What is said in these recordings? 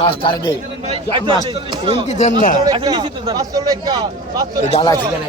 মাছ তারা দেয় মাছ কি দেন না জ্বালা ছিল না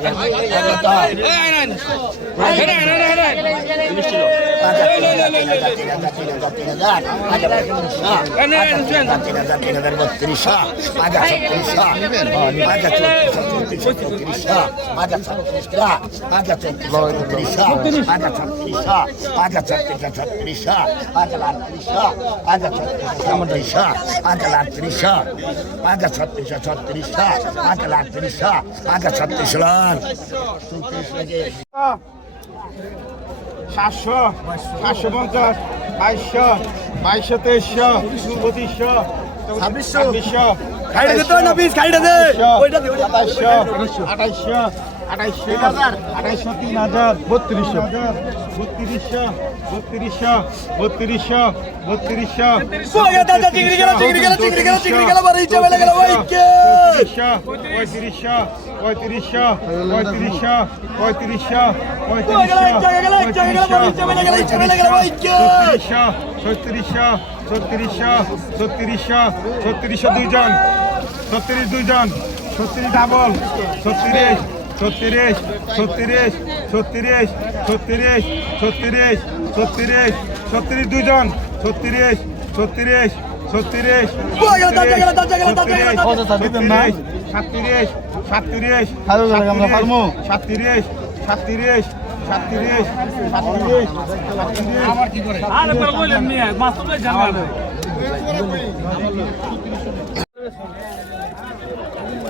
সাতশো 750 2200 2300 2500 2600 2800 3000 3200 দুইজন 36 ডাবল 36 দুইজন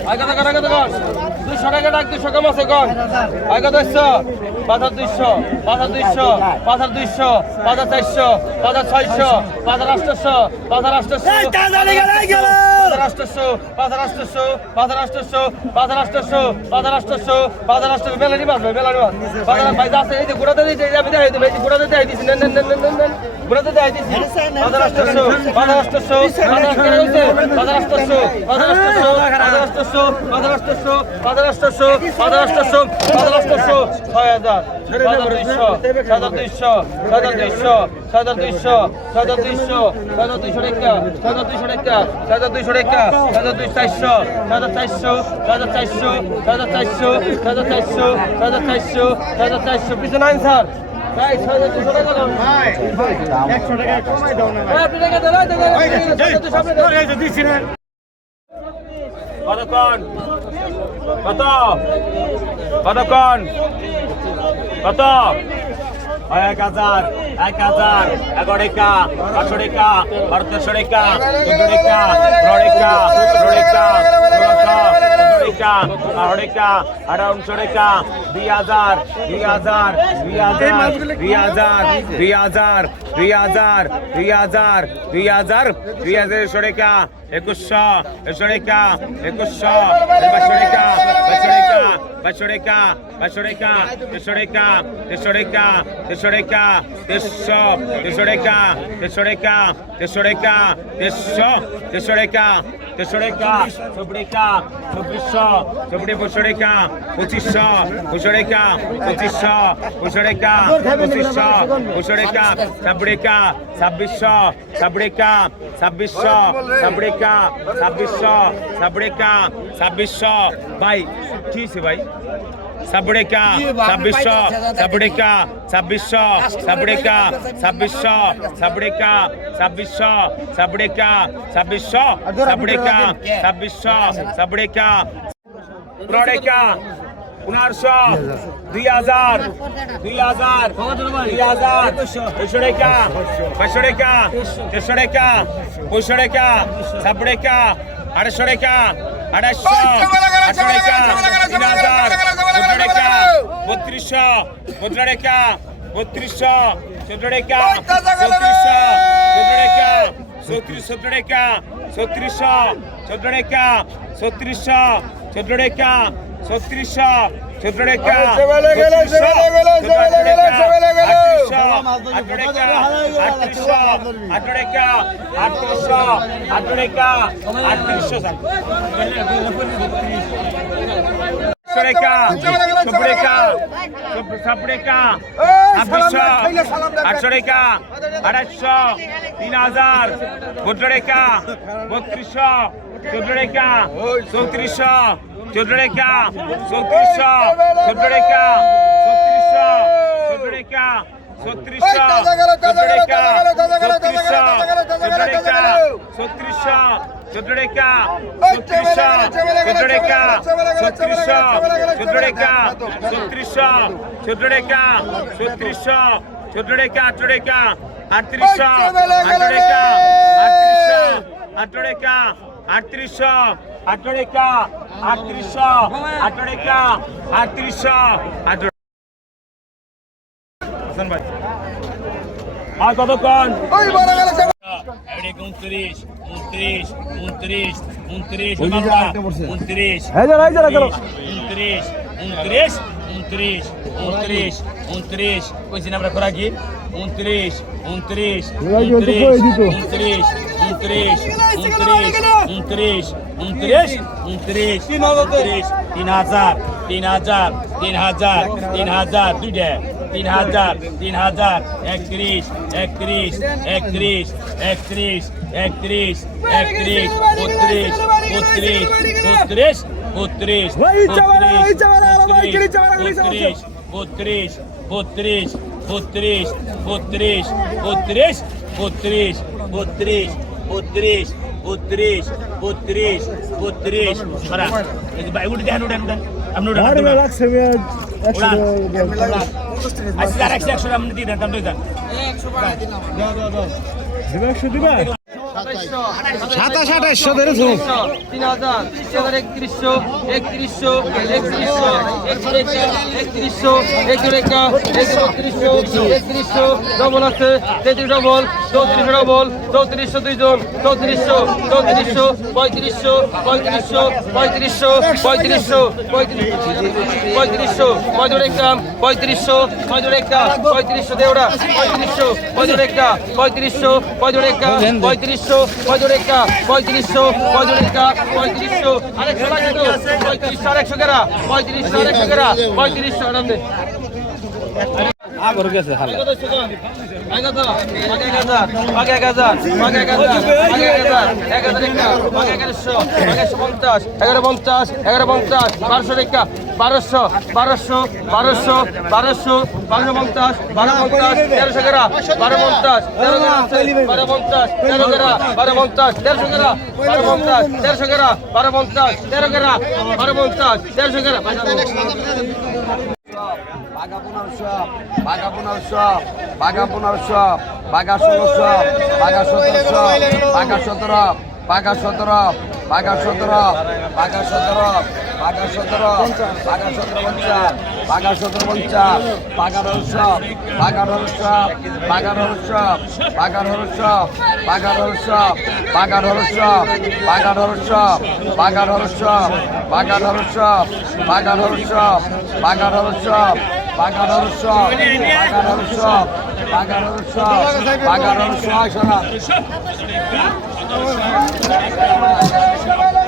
36 200 টাকা ডাক 200 কম আছে কম 5200 5200 5200 5400 5600 বেলানি মাছ বাজার ভাই আছে এই যে গোড়াতে দিতে আমি দেখাই দেব এই যে গোড়াতে দেখাই দিছি নেন গোড়াতে দেখাই দিছি 5800 পিছনে আইন স্যার ভাই 6200 টাকা দাও ভাই 100 টাকা কমাই দাও না ভাই আপনি টাকা দেন কতক্ষণ কত 1000 11 টাকা 500 টাকা 1200 টাকা 14 টাকা 1800 টাকা 2000 টাকা 2100 টাকা 2600 ভাই কি হইছে ভাই 2600 800 টাকা 90 টাকা 70 টাকা 800 টাকা 850 3000 17 টাকা 3200 14 টাকা 3400 14 টাকা 3400 14 টাকা 3400 14 টাকা 3600 14 টাকা 3600 14 টাকা 3600 14 টাকা 3600 14 টাকা 3600 14 টাকা 18 টাকা 3800 18 টাকা 3800 18 টাকা 3800 18 টাকা 3800 ভাই আর কতক্ষণ 29 29 29 29 29 কইছি না আমরা খোরাকি 29 29 29 29 29 29 3000 দুইটা 3000 31 31 31 31 31 31 32 সাতাশ আঠাশশো ধরেছো 3000 3100 3100 3100 ডবল আছে 33 ডবল 34 ডবল 3400 দুইজন 3400 3500 3500 3500 3500 দেওড়া 3500 আরেকশো গেরা 3500 আরামে আগর গেছে হালা বারোশো 1350 বাঘা 1500 বাঘা 1600 বাঘা 1700 বাঘা 17 বাঘা 17 বাঘা 17 বাঘা 17 বাঘা 17 বাঘা 17 বাঘা 17 বাঘা 18 বাঘা 18 বাঘা 18 বাঘা 18 বাঘা 18 বাঘা 18 বাঘা 18 বাঘা 18 বাঘা 18 বাঘা 18 বাঘা 18 বাঘা 18 বাঘা 18